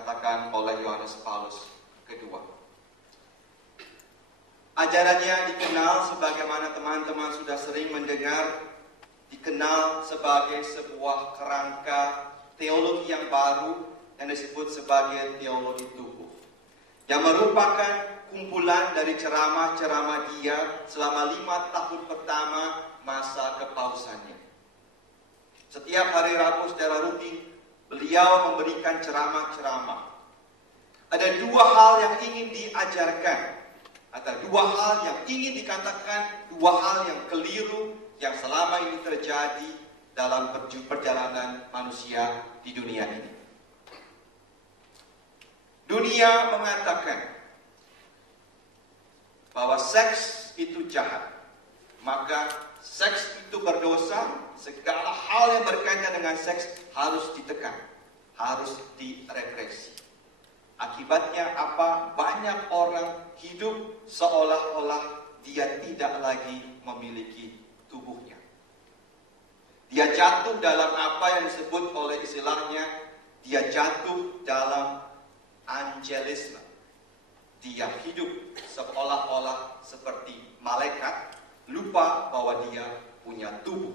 dikatakan oleh Yohanes Paulus kedua. Ajarannya dikenal sebagaimana teman-teman sudah sering mendengar, dikenal sebagai sebuah kerangka teologi yang baru yang disebut sebagai teologi tubuh, yang merupakan kumpulan dari ceramah-ceramah dia selama 5 tahun pertama masa kepausannya. Setiap hari Rabu secara rutin, beliau memberikan ceramah-ceramah. Ada 2 hal yang ingin diajarkan, atau 2 hal yang ingin dikatakan, 2 hal yang keliru yang selama ini terjadi dalam perjalanan manusia di dunia ini. Dunia mengatakan bahwa seks itu jahat, maka seks itu berdosa, segala hal yang berkaitan dengan seks harus ditekan, harus direpresi. Akibatnya apa? Banyak orang hidup seolah-olah dia tidak lagi memiliki tubuhnya. Dia jatuh dalam apa yang disebut oleh istilahnya, dia jatuh dalam angelisme. Dia hidup seolah-olah seperti malaikat, lupa bahwa dia punya tubuh,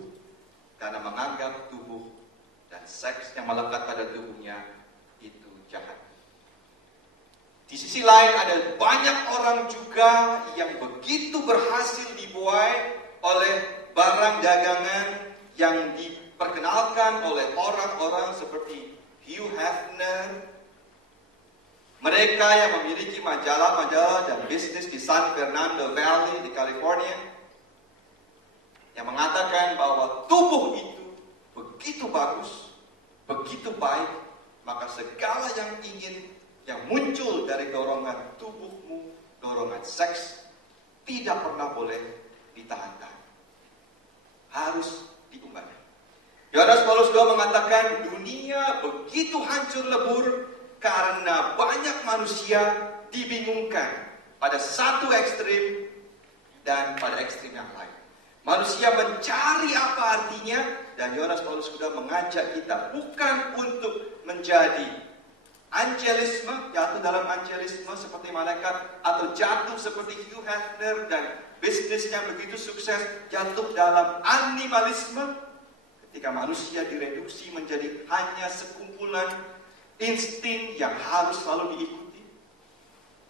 karena menganggap tubuh dan seks yang melekat pada tubuhnya itu jahat. Di sisi lain ada banyak orang juga yang begitu berhasil dibuai oleh barang dagangan yang diperkenalkan oleh orang-orang seperti Hugh Hefner. Mereka yang memiliki majalah-majalah dan bisnis di San Fernando Valley di California, yang mengatakan bahwa tubuh itu begitu bagus, begitu baik, maka segala yang muncul dari dorongan tubuhmu, dorongan seks, tidak pernah boleh ditahan-tahan. Harus diumbar. Yohanes Paulus II mengatakan dunia begitu hancur lebur karena banyak manusia dibingungkan pada satu ekstrim dan pada ekstrim yang lain. Manusia mencari apa artinya, dan Yohanes Paulus II mengajak kita bukan untuk menjadi angelisme, jatuh dalam angelisme seperti malaikat, atau jatuh seperti Hugh Hefner dan bisnisnya begitu sukses, jatuh dalam animalisme ketika manusia direduksi menjadi hanya sekumpulan insting yang harus selalu diikuti.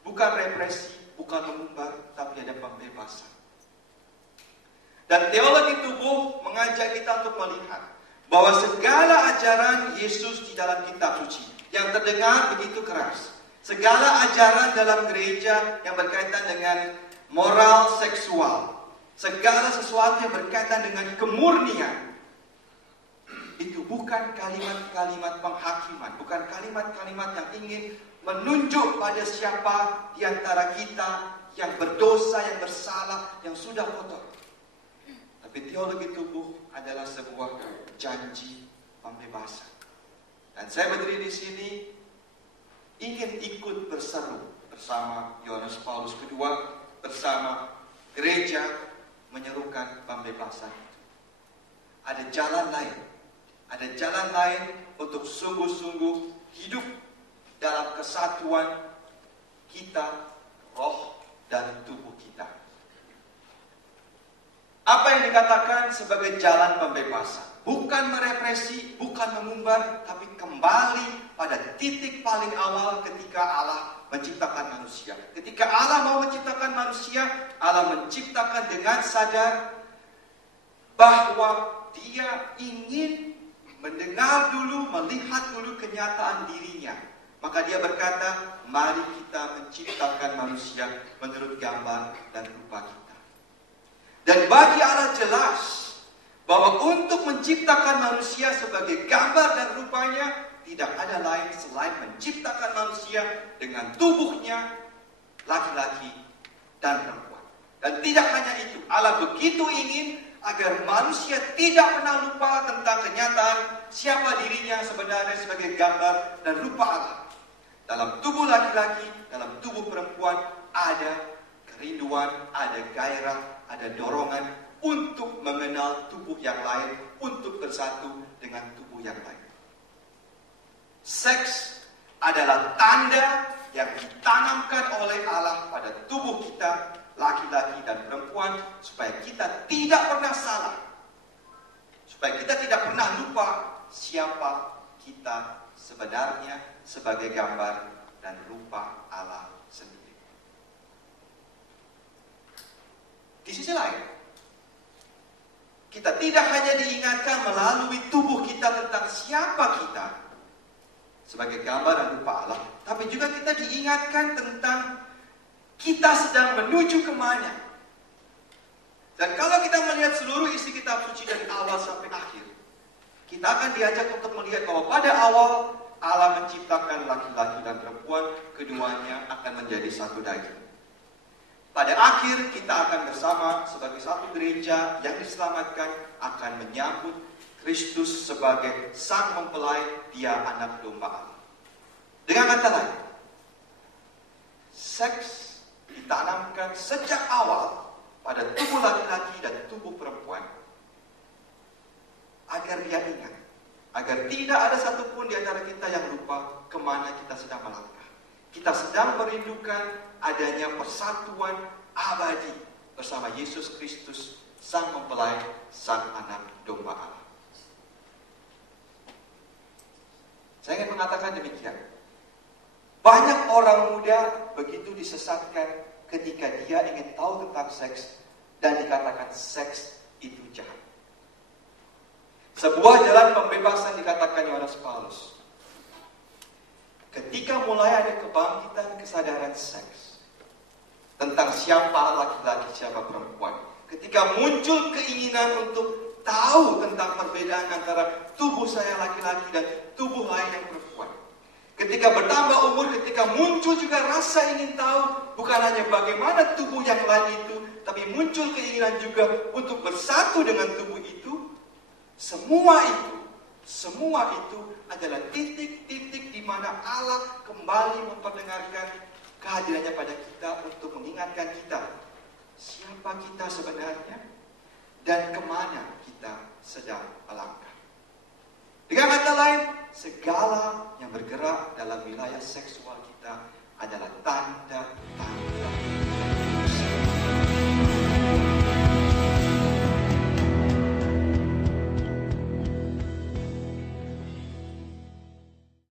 Bukan represi, bukan mengumbar, tapi ada pembebasan. Dan teologi tubuh mengajak kita untuk melihat bahwa segala ajaran Yesus di dalam kitab suci yang terdengar begitu keras, segala ajaran dalam gereja yang berkaitan dengan moral seksual, segala sesuatu yang berkaitan dengan kemurnian, itu bukan kalimat-kalimat penghakiman, bukan kalimat-kalimat yang ingin menunjuk pada siapa di antara kita yang berdosa, yang bersalah, yang sudah kotor. Tapi teologi tubuh adalah sebuah janji pembebasan. Dan saya berdiri di sini ingin ikut berseru bersama Yohanes Paulus II, bersama gereja menyerukan pembebasan. Ada jalan lain. Ada jalan lain untuk sungguh-sungguh hidup dalam kesatuan kita, roh dan tubuh kita. Apa yang dikatakan sebagai jalan pembebasan? Bukan merepresi, bukan mengumbar, tapi kembali pada titik paling awal ketika Allah menciptakan manusia. Ketika Allah mau menciptakan manusia, Allah menciptakan dengan sadar bahwa Dia ingin mendengar dulu, melihat dulu kenyataan dirinya. Maka Dia berkata, mari kita menciptakan manusia menurut gambar dan rupa kita. Dan bagi Allah jelas bahwa untuk menciptakan manusia sebagai gambar dan rupanya, tidak ada lain selain menciptakan manusia dengan tubuhnya, laki-laki dan perempuan. Dan tidak hanya itu, Allah begitu ingin agar manusia tidak pernah lupa tentang kenyataan siapa dirinya sebenarnya sebagai gambar dan rupa Allah. Dalam tubuh laki-laki, dalam tubuh perempuan ada kerinduan, ada gairah, ada dorongan untuk mengenal tubuh yang lain, untuk bersatu dengan tubuh yang lain. Seks adalah tanda yang ditanamkan oleh Allah pada tubuh kita, laki-laki dan perempuan, supaya kita tidak pernah salah. Supaya kita tidak pernah lupa siapa kita sebenarnya sebagai gambar dan rupa Allah sendiri. Di sisi lain, kita tidak hanya diingatkan melalui tubuh kita tentang siapa kita sebagai gambar dan rupa Allah, tapi juga kita diingatkan tentang kita sedang menuju kemana. Dan kalau kita melihat seluruh isi kitab suci dari awal sampai akhir, kita akan diajak untuk melihat bahwa pada awal Allah menciptakan laki-laki dan perempuan, keduanya akan menjadi satu daging. Pada akhir kita akan bersama sebagai satu gereja yang diselamatkan, akan menyambut Kristus sebagai sang mempelai, dia anak domba Allah. Dengan kata lain, seks ditanamkan sejak awal pada tubuh laki-laki dan tubuh perempuan, agar dia ingat, agar tidak ada satupun di antara kita yang lupa kemana kita sedang melangkah. Kita sedang merindukan adanya persatuan abadi bersama Yesus Kristus, sang mempelai, sang anak domba Allah. Saya ingin mengatakan demikian. Banyak orang muda begitu disesatkan ketika dia ingin tahu tentang seks dan dikatakan seks itu jahat. Sebuah jalan pembebasan dikatakan Yohanes Paulus. Ketika mulai ada kebangkitan kesadaran seks tentang siapa laki-laki, siapa perempuan, ketika muncul keinginan untuk tahu tentang perbedaan antara tubuh saya laki-laki dan tubuh lain yang perempuan, ketika bertambah umur, ketika muncul juga rasa ingin tahu bukan hanya bagaimana tubuh yang lain itu, tapi muncul keinginan juga untuk bersatu dengan tubuh itu, semua itu adalah titik-titik di mana Allah kembali memperdengarkan kehadirannya pada kita untuk mengingatkan kita siapa kita sebenarnya dan kemana kita sedang melangkah. Dengan kata lain, segala yang bergerak dalam wilayah seksual